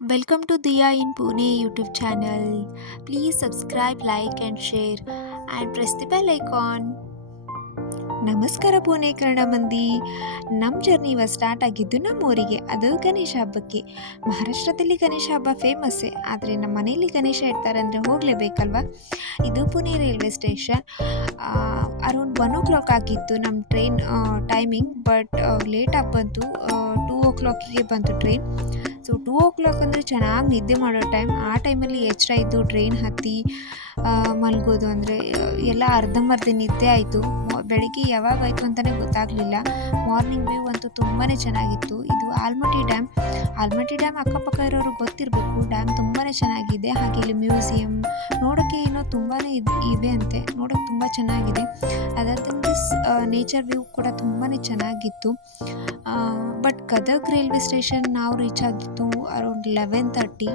Welcome to Diya in Pune YouTube channel. Please subscribe, like, and share, and press the bell icon. ನಮಸ್ಕಾರ ಪುಣೆ ಕನ್ನಡ ಮಂದಿ. ನಮ್ಮ journey ಇವಾಗ start ಆಗಿದ್ದು ನಮ್ಮೂರಿಗೆ, ಅದು ಗಣೇಶ ಹಬ್ಬಕ್ಕೆ. ಮಹಾರಾಷ್ಟ್ರದಲ್ಲಿ ಗಣೇಶ ಹಬ್ಬ ಫೇಮಸ್ಸೇ, ಆದರೆ ನಮ್ಮ ಮನೆಯಲ್ಲಿ ಗಣೇಶ ಇಡ್ತಾರೆ ಅಂದರೆ ಹೋಗಲೇಬೇಕಲ್ವ. ಇದು Pune railway station. Around 1 o'clock ಆಗಿತ್ತು ನಮ್ಮ ಟ್ರೈನ್ ಟೈಮಿಂಗ್, ಬಟ್ ಲೇಟಾಗಿ ಬಂತು. 2 o'clock ಬಂತು ಟ್ರೈನ್. ಸೊ 2 o'clock ಅಂದರೆ ಚೆನ್ನಾಗಿ ನಿದ್ದೆ ಮಾಡೋ ಟೈಮ್. ಆ ಟೈಮಲ್ಲಿ ಎಚ್ಚರ ಇದ್ದು ಟ್ರೈನ್ ಹತ್ತಿ ಮಲಗೋದು ಅಂದರೆ ಎಲ್ಲ ಅರ್ಧಂಬರ್ಧ ನಿದ್ದೆ ಆಯಿತು. ಬೆಳಿಗ್ಗೆ ಯಾವಾಗಾಯಿತು ಅಂತಲೇ ಗೊತ್ತಾಗಲಿಲ್ಲ. ಮಾರ್ನಿಂಗ್ ವ್ಯೂ ಅಂತೂ ತುಂಬಾ ಚೆನ್ನಾಗಿತ್ತು. ಇದು ಆಲ್ಮಟ್ಟಿ ಡ್ಯಾಮ್. ಆಲ್ಮಟ್ಟಿ ಡ್ಯಾಮ್ ಅಕ್ಕಪಕ್ಕ ಇರೋರು ಗೊತ್ತಿರಬೇಕು. ಡ್ಯಾಮ್ ತುಂಬಾ ಚೆನ್ನಾಗಿದೆ. ಹಾಗೆ ಇಲ್ಲಿ ಮ್ಯೂಸಿಯಂ ನೋಡೋಕ್ಕೆ ಏನೋ ತುಂಬಾ ಇವೆ ಅಂತೆ, ನೋಡೋಕ್ಕೆ ತುಂಬ ಚೆನ್ನಾಗಿದೆ. Other then this nature view ಕೂಡ ತುಂಬಾ ಚೆನ್ನಾಗಿತ್ತು. ಬಟ್ ಗದಗ್ ರೈಲ್ವೆ ಸ್ಟೇಷನ್ ನಾವು ರೀಚ್ ಆಗಿತ್ತು ಅರೌಂಡ್ 11:30.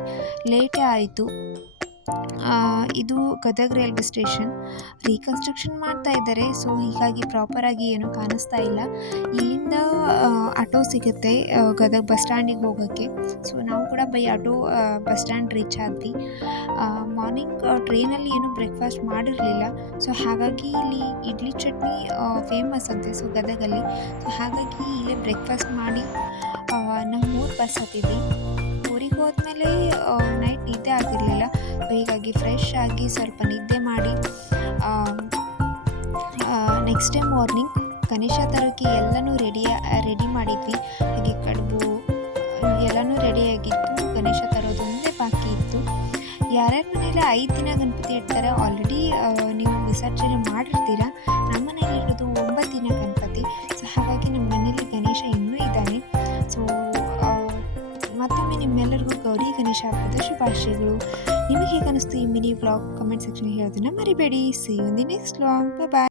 ಲೇಟೇ ಆಯಿತು. ಇದು ಗದಗ್ ರೈಲ್ವೆ ಸ್ಟೇಷನ್. ರೀಕನ್ಸ್ಟ್ರಕ್ಷನ್ ಮಾಡ್ತಾ ಇದ್ದಾರೆ, ಸೊ ಹೀಗಾಗಿ ಪ್ರಾಪರಾಗಿ ಏನೂ ಕಾಣಿಸ್ತಾ ಇಲ್ಲ. ಇಲ್ಲಿಂದ ಆಟೋ ಸಿಗುತ್ತೆ ಗದಗ್ ಬಸ್ ಸ್ಟ್ಯಾಂಡಿಗೆ ಹೋಗೋಕ್ಕೆ. ಸೊ ನಾವು ಕೂಡ by auto bus stand reach ಆದ್ವಿ. ಮಾರ್ನಿಂಗ್ ಟ್ರೈನಲ್ಲಿ ಏನೂ ಬ್ರೇಕ್ಫಾಸ್ಟ್ ಮಾಡಿರಲಿಲ್ಲ. ಸೊ ಹಾಗಾಗಿ ಇಲ್ಲಿ ಇಡ್ಲಿ ಚಟ್ನಿ ಫೇಮಸ್ ಅಂತೆ ಸೊ ಗದಗಲ್ಲಿ. ಸೊ ಹಾಗಾಗಿ ಇಲ್ಲೇ ಬ್ರೇಕ್ಫಾಸ್ಟ್ ಮಾಡಿ ನಾವು 3 ಬಸ್ ಹತ್ತಿದ್ವಿ. ಊರಿಗೆ ಹೋದ್ಮೇಲೆ ನೈಟ್ ನಿದ್ದೆ ಆಗಿರಲಿಲ್ಲ. ಹೀಗಾಗಿ ಫ್ರೆಶ್ ಆಗಿ ಸ್ವಲ್ಪ ನಿದ್ದೆ ಮಾಡಿ ನೆಕ್ಸ್ಟ್ ಡೇ ಮಾರ್ನಿಂಗ್ ಗಣೇಶ ತರೋಕ್ಕೆ ಎಲ್ಲನೂ ರೆಡಿ ಮಾಡಿದ್ವಿ. ಹಾಗೆ ಕಡುಬು ಎಲ್ಲನೂ ರೆಡಿಯಾಗಿತ್ತು. ಗಣೇಶ ತರೋದೊಂದೇ ಬಾಕಿ ಇತ್ತು. ಯಾರ್ಯಾರ ಮನೇಲಿ 5 ದಿನ ಗಣಪತಿ ಇಡ್ತಾರೆ, ಆಲ್ರೆಡಿ ನೀವು ವಿಸರ್ಜನೆ ಮಾಡಿರ್ತೀರ. ನಮ್ಮ ಮನೇಲಿ ಇರೋದು 9 ದಿನ ಗಣಪತಿ. ಸೊ ಹಾಗಾಗಿ ನಮ್ಮ ಮನೇಲಿ ಗಣೇಶ ಇನ್ನೂ ಇದ್ದಾನೆ. ಸೊ ಮತ್ತೊಮ್ಮೆ ನಿಮ್ಮೆಲ್ಲರಿಗೂ ಗೌರಿ ಗಣೇಶ ಹಬ್ಬದ ಶುಭಾಶಯಗಳು. ನಿಮಗೆ ಹೇಗೆ ಅನಿಸ್ತು ಈ ಮಿನಿ ವ್ಲಾಗ್? ಕಮೆಂಟ್ ಸೆಕ್ಷನ್ ಹೇಳೋದನ್ನು ಮರಿಬೇಡಿ. See you in the next vlog. Bye.